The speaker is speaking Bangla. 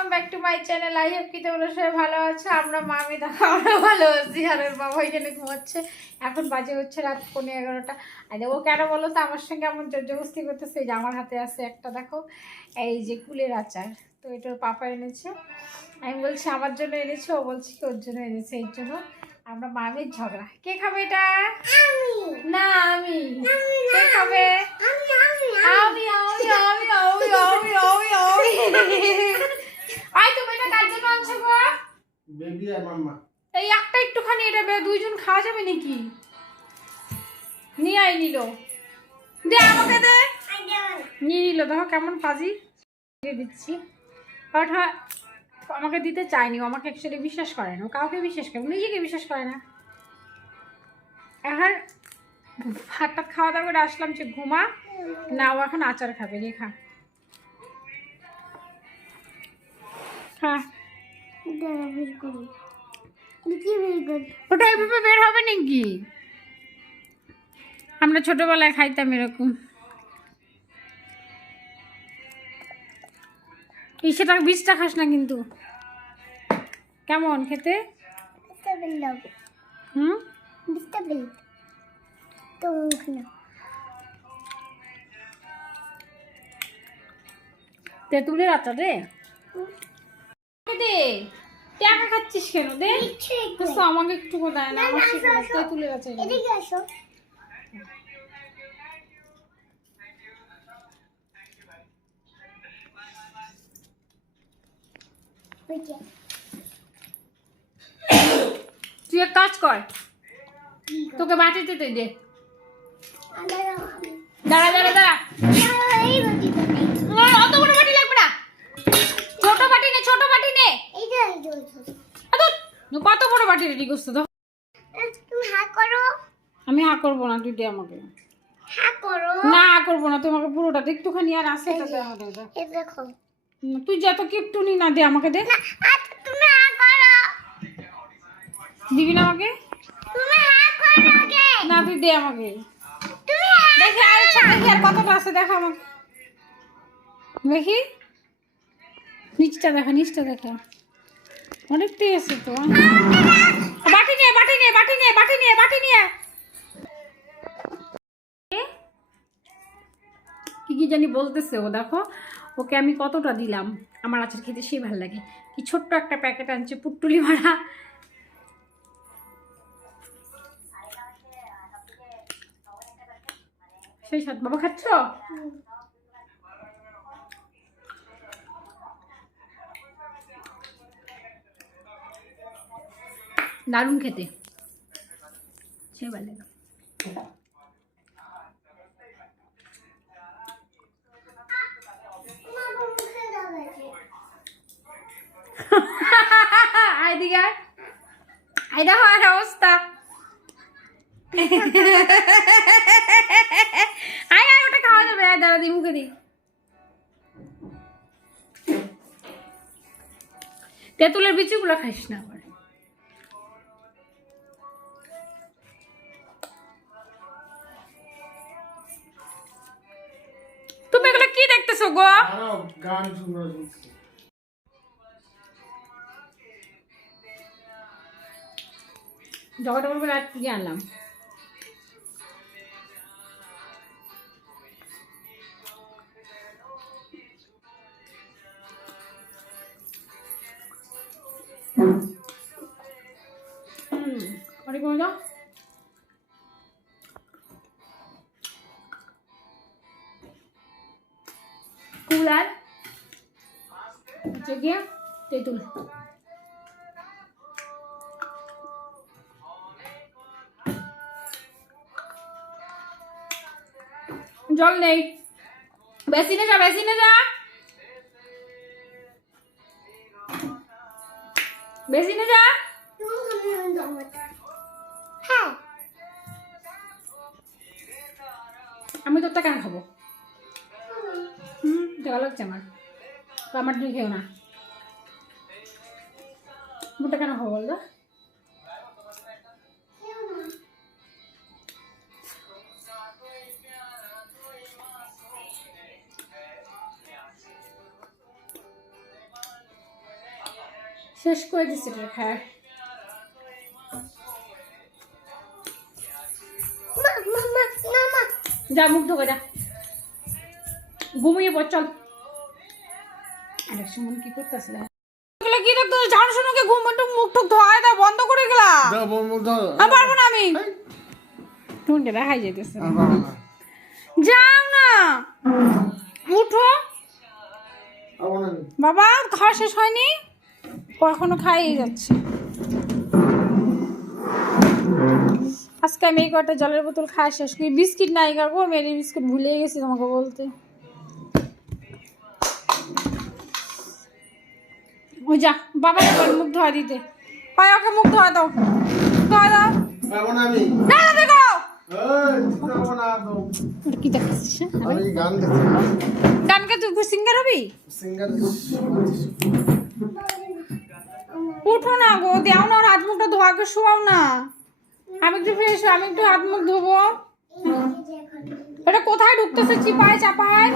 Welcome back to my channel I hope কি তোমরা সবাই ভালো আছো। আমরা মামি দেখো আমরা ভালো আছি আর ওর বাবা এখানে ঘুমাচ্ছে। এখন বাজে হচ্ছে রাত পনেরো এগারোটা। আর ও কেন বলো তো আমার সঙ্গে এমন জর্জবস্তি করতেছে। এই যে আমার হাতে আছে একটা দেখো এই যে কুলের আচার। তো এটা পাপা এনেছে। আমি বলছি আমার জন্য এনেছে? ও বলছি কি ওর জন্য এনেছে এই জন্য আমরা মামির ঝগড়া। কে খাবে এটা? না আমি। কে খাবে? আমি। আমি আমি আমি আমি আমি আমি। আই তুমি এটা কার জন্য আনছো গো? বেবি আর মাম্মা। এই একটা একটুখানি এটা দুইজন খাওয়া যাবে নাকি? নিয়ে আই নিল। দে আমাকে দে। নিয়ে নিল দেখো কেমন দিয়ে দিচ্ছি। ওটা আমাকে দিতে চায়নি ও আমাকে অ্যাকচুয়ালি বিশ্বাস করে না। কাউকে বিশ্বাস করে নিজেকে বিশ্বাস করে না। এখন ভাতটা খাওয়া দাওয়া করে আসলাম যে ঘুমা। না ও এখন আচার খাবে রেখা। হ্যাঁ। ওটা এভাবে বের হবে নাকি? আমরা ছোটবেলায় খাইতাম এরকম। সেটা বীজটা খাস না কিন্তু। কেমন খেতে? হুম? তেঁতুলের আচার রে? দে। টাকা খাচ্ছিস কেন? দে। তো আমাকে একটু দেয় না আমার সেটা তেঁতুলের আচার দে। তুই এক কাজ কর। তোকে বাটিতে দে দে। দাঁড়া দাঁড়া দাঁড়া। অত বড় বাটি লাগবে না ছোট বাটি নে ছোট বাটি নে আদর, কত বড় বাটি রেডি করছ তো? আমি হা করব না, তুই দে আমাকে। না করব না, তোমাকে পুরোটা একটুখানি আর আছে তুই যত না দে আমাকে, দে। দিবি না আমাকে? না, তুই দে আমাকে। দেখি আর কতটা আছে, দেখা আমাকে। দেখি। নিচটা দেখা নিচটা দেখা। অনেকটাই আছে তো। বাটি নিয়ে বাটি নিয়ে বাটি নিয়ে বাটি নিয়ে বাটি নিয়ে। কি কি জানি বলতেছে ও, দেখো। ওকে আমি কতটা দিলাম? আমার আচার খেতে সেই ভালো লাগে। কি ছোট্ট একটা প্যাকেট আনছে পুট্টুলি ভাড়া সেই সাত বাবা খাচ্ছ? দারুণ খেতে। সে লাগে। আয় দিকে অবস্থা। আয় ওটা খাওয়া মুখে তেঁতুলের বিচিগুলো খাইস না আবার। দেখতেছো গো। গান জগটা বলবে রাত কি আনলাম? হুম অনেক মজা কুলার হচ্ছে গিয়ে তেঁতুল। জল নেই। বেসিনে যা বেসিনে যা। বেসিনে যা। আমি তোরটা কেন খাব? দেওয়া লাগছে আমার। তো আমার তুমি খেও না। মোটা কেন খাব বলতো? শেষ করে দিচ্ছি এটা খায়। যা মুখ ধোকে যা। ঘুমিয়ে পড় চল। আরে সুমন কি করতেছিল কি দেখতো জানো শুনুকে ঘুম একটু মুখ টুক ধোয়ায় দাও বন্ধ করে গেলা আমি পারব না আমি। টুনটে দেখাই যেতেছে আর পারব না। যাও না। উঠো। বাবা খাওয়া শেষ হয়নি? ও এখনও খাইয়ে যাচ্ছে। আজকে আমি এই কটা জলের বোতল খাওয়া শেষ করি। বিস্কিট নাই করব মেরি বিস্কুট ভুলে গেছি তোমাকে বলতে। ওই যা বাবা মুখ ধোয়া দিতে। পায় ওকে মুখ ধোয়া দাও। ধোয়া দাও। না না দেখো। কি দেখাচ্ছিস হ্যাঁ? গানকে তুই সিঙ্গার হবি? উঠো না গো দেও না হাত মুখটা ধোয়াকে শোয়াও না। আমি একটু ফ্রেশ আমি একটু হাত মুখ ধোবো। এটা কোথায় ঢুকতেছে চিপায় চাপায়?